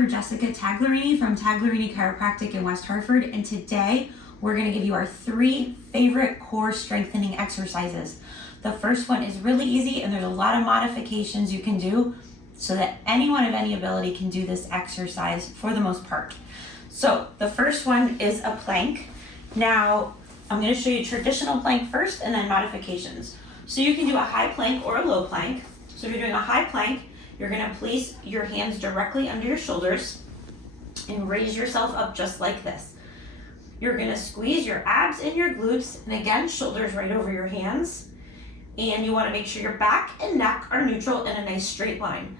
Dr. Jessica Taglerini from Taglerini Chiropractic in West Hartford, and today we're going to give you our 3 favorite core strengthening exercises. The first one is really easy, and there's a lot of modifications you can do so that anyone of any ability can do this exercise for the most part. So the first one is a plank. Now I'm going to show you traditional plank first and then modifications. So you can do a high plank or a low plank. So if you're doing a high plank, you're going to place your hands directly under your shoulders and raise yourself up just like this. You're going to squeeze your abs and your glutes, and again, shoulders right over your hands. And you want to make sure your back and neck are neutral in a nice straight line.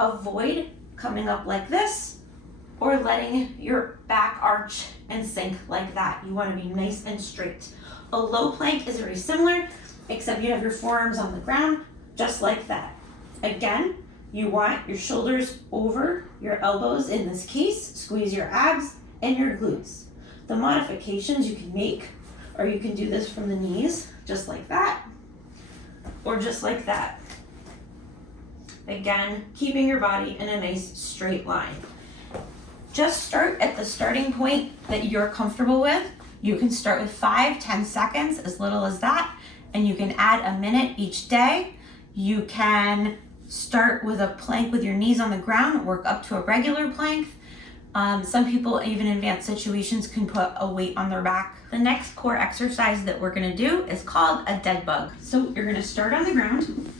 Avoid coming up like this or letting your back arch and sink like that. You want to be nice and straight. A low plank is very similar, except you have your forearms on the ground, just like that. Again, you want your shoulders over your elbows in this case, squeeze your abs and your glutes. The modifications you can make, or you can do this from the knees, just like that, or just like that. Again, keeping your body in a nice straight line. Just start at the starting point that you're comfortable with. You can start with 5-10 seconds, as little as that, and you can add a minute each day. You can start with a plank with your knees on the ground, work up to a regular plank. Some people, even in advanced situations, can put a weight on their back. The next core exercise that we're gonna do is called a dead bug. So you're gonna start on the ground.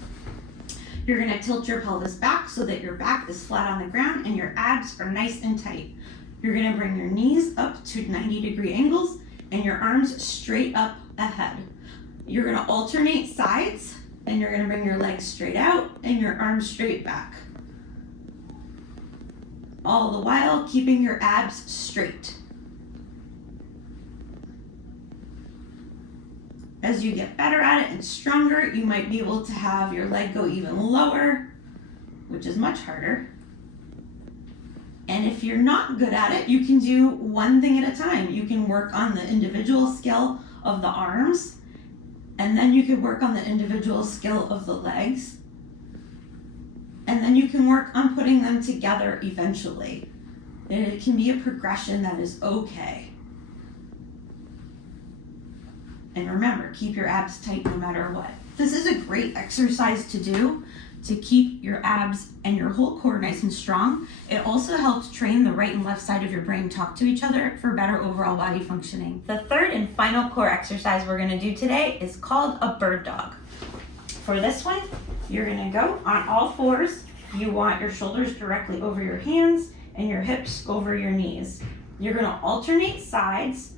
You're gonna tilt your pelvis back so that your back is flat on the ground and your abs are nice and tight. You're gonna bring your knees up to 90-degree angles and your arms straight up ahead. You're gonna alternate sides, and you're gonna bring your legs straight out and your arms straight back. All the while keeping your abs straight. As you get better at it and stronger, you might be able to have your leg go even lower, which is much harder. And if you're not good at it, you can do one thing at a time. You can work on the individual skill of the arms, and then you could work on the individual skill of the legs. And then you can work on putting them together eventually. And it can be a progression that is okay. And remember, keep your abs tight no matter what. This is a great exercise to do to keep your abs and your whole core nice and strong. It also helps train the right and left side of your brain talk to each other for better overall body functioning. The third and final core exercise we're gonna do today is called a bird dog. For this one, you're gonna go on all fours. You want your shoulders directly over your hands and your hips over your knees. You're gonna alternate sides,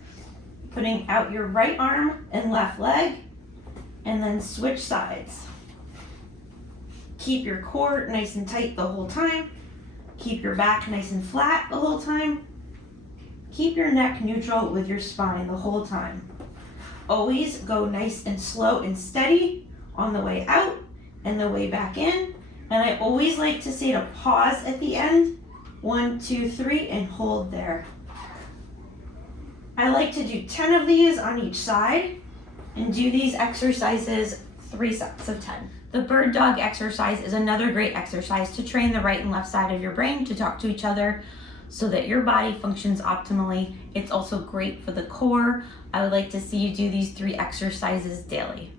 putting out your right arm and left leg, and then switch sides. Keep your core nice and tight the whole time. Keep your back nice and flat the whole time. Keep your neck neutral with your spine the whole time. Always go nice and slow and steady on the way out and the way back in. And I always like to say to pause at the end. 1, 2, 3, and hold there. I like to do 10 of these on each side and do these exercises 3 sets of 10. The bird dog exercise is another great exercise to train the right and left side of your brain to talk to each other so that your body functions optimally. It's also great for the core. I would like to see you do these 3 exercises daily.